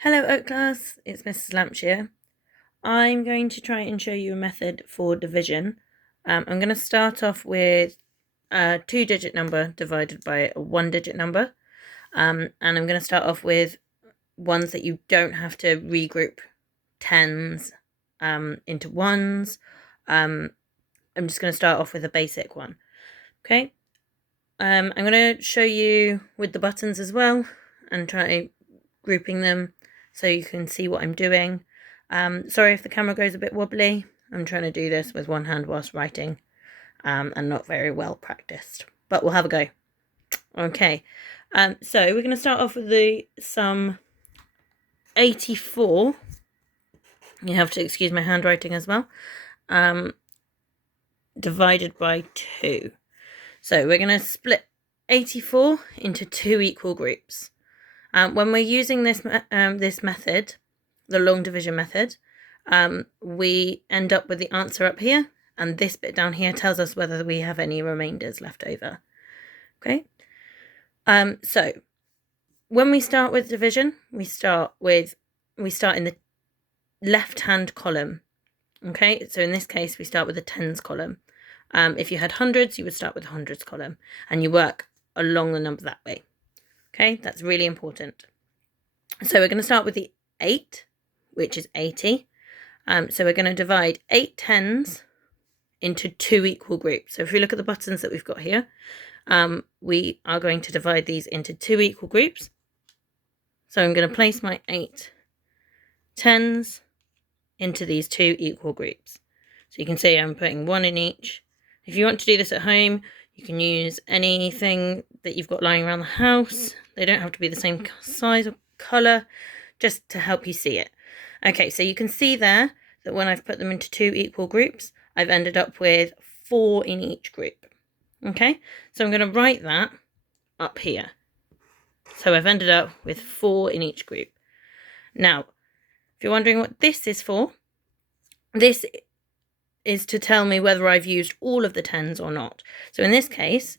Hello Oak Class, it's Mrs. Lampshire. I'm going to try and show you a method for division. I'm going to start off with a 2-digit number divided by a 1-digit number. And I'm going to start off with ones that you don't have to regroup tens into ones. I'm just going to start off with a basic one. Okay. I'm going to show you with the buttons as well and try grouping them so you can see what I'm doing. Sorry if the camera goes a bit wobbly. I'm trying to do this with one hand whilst writing and not very well practiced, but we'll have a go. Okay, so we're going to start off with the sum 84. You have to excuse my handwriting as well. Divided by 2. So we're going to split 84 into 2 equal groups. When we're using this method, the long division method, we end up with the answer up here, and this bit down here tells us whether we have any remainders left over. Okay. So when we start with division, we start in the left-hand column. Okay. So in this case, we start with the tens column. If you had hundreds, you would start with the hundreds column, and you work along the number that way. Okay, that's really important. So we're going to start with the 8, which is 80. So we're going to divide 8 tens into 2 equal groups. So if we look at the buttons that we've got here, we are going to divide these into 2 equal groups. So I'm going to place my 8 tens into these 2 equal groups. So you can see I'm putting 1 in each. If you want to do this at home, you can use anything that you've got lying around the house. They don't have to be the same size or colour, just to help you see it. Okay, so you can see there that when I've put them into 2 equal groups, I've ended up with 4 in each group. Okay, so I'm going to write that up here. So I've ended up with 4 in each group. Now, if you're wondering what this is for, this is to tell me whether I've used all of the tens or not. So in this case,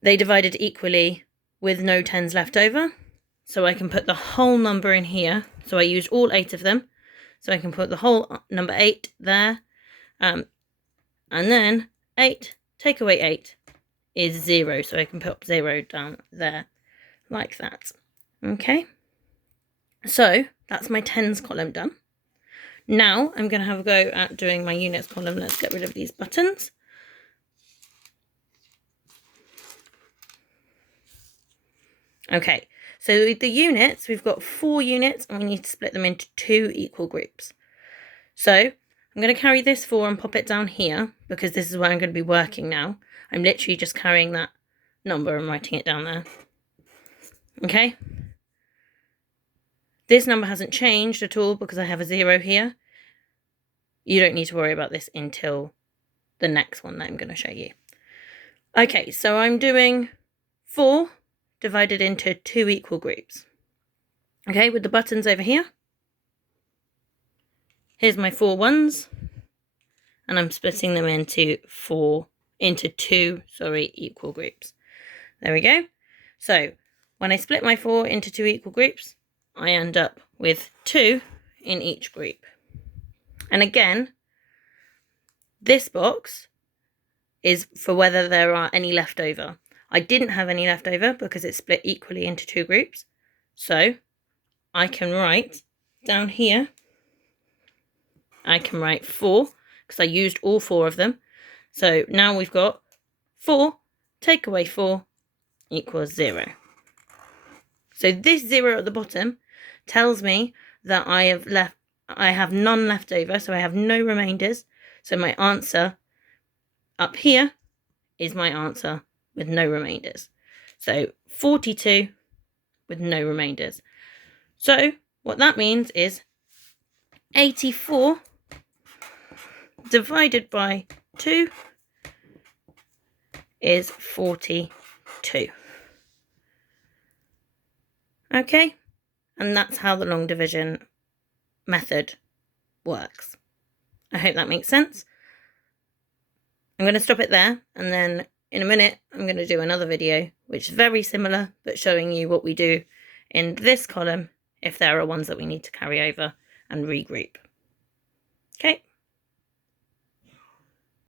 they divided equally with no tens left over. So I can put the whole number in here. So I used all 8 of them. So I can put the whole number 8 there. And then 8, take away 8 is 0. So I can put 0 down there like that. Okay. So that's my tens column done. Now I'm going to have a go at doing my units column. Let's get rid of these buttons. Okay, so with the units, we've got 4 units and we need to split them into 2 equal groups. So I'm going to carry this 4 and pop it down here because this is where I'm going to be working now. I'm literally just carrying that number and writing it down there. Okay. This number hasn't changed at all because I have a 0 here. You don't need to worry about this until the next one that I'm going to show you. Okay, so I'm doing 4 divided into 2 equal groups. Okay, with the buttons over here. Here's my 4 ones. And I'm splitting them into 2 equal groups. There we go. So when I split my 4 into 2 equal groups, I end up with 2 in each group. And again, this box is for whether there are any left over. I didn't have any left over because it's split equally into 2 groups. So I can write down here, I can write 4 because I used all 4 of them. So now we've got 4, take away 4 equals 0. So this 0 at the bottom tells me that I have none left over, so I have no remainders. So my answer up here is my answer with no remainders. So 42 with no remainders. So what that means is 84 divided by 2 is 42. Okay, and that's how the long division method works. I hope that makes sense. I'm going to stop it there, and then in a minute I'm going to do another video which is very similar but showing you what we do in this column if there are ones that we need to carry over and regroup. Okay.